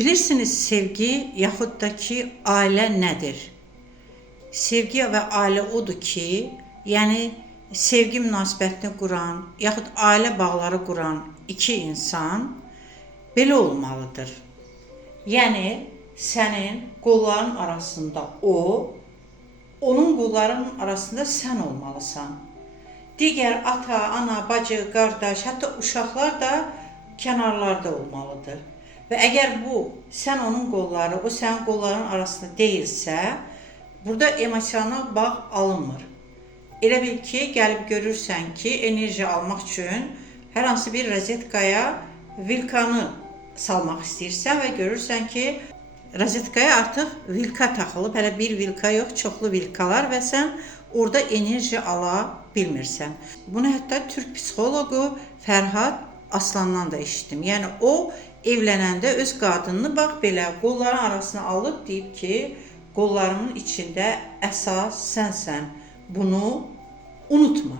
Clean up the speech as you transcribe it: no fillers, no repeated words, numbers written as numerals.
Bilirsiniz, sevgi yaxud da ki, ailə nədir? Sevgi və ailə odur ki, yəni sevgi münasibətini quran, yaxud ailə bağları quran iki insan belə olmalıdır. Yəni sənin qolların arasında o, onun qollarının arasında sən olmalısan. Digər ata, ana, bacı, qardaş, hətta uşaqlar da kənarlarda olmalıdır. Və əgər bu, sən onun qolları, o sənin qolların arasında deyilsə, burada emosional bağ alınmır. Elə bil ki, gəlib görürsən ki, enerji almaq üçün hər hansı bir rozetkaya vilkanı salmaq istəyirsən və görürsən ki, rozetkaya artıq vilka taxılıb, hələ bir vilka yox, çoxlu vilkalar və sən orada enerji ala bilmirsən. Bunu hətta Türk psixoloqu Fərhad Aslandan da eşitdim. Yəni o evlənəndə öz qadınını bax belə qolların arasına alıb deyib ki, qollarımın içində əsas sənsən. Bunu unutma.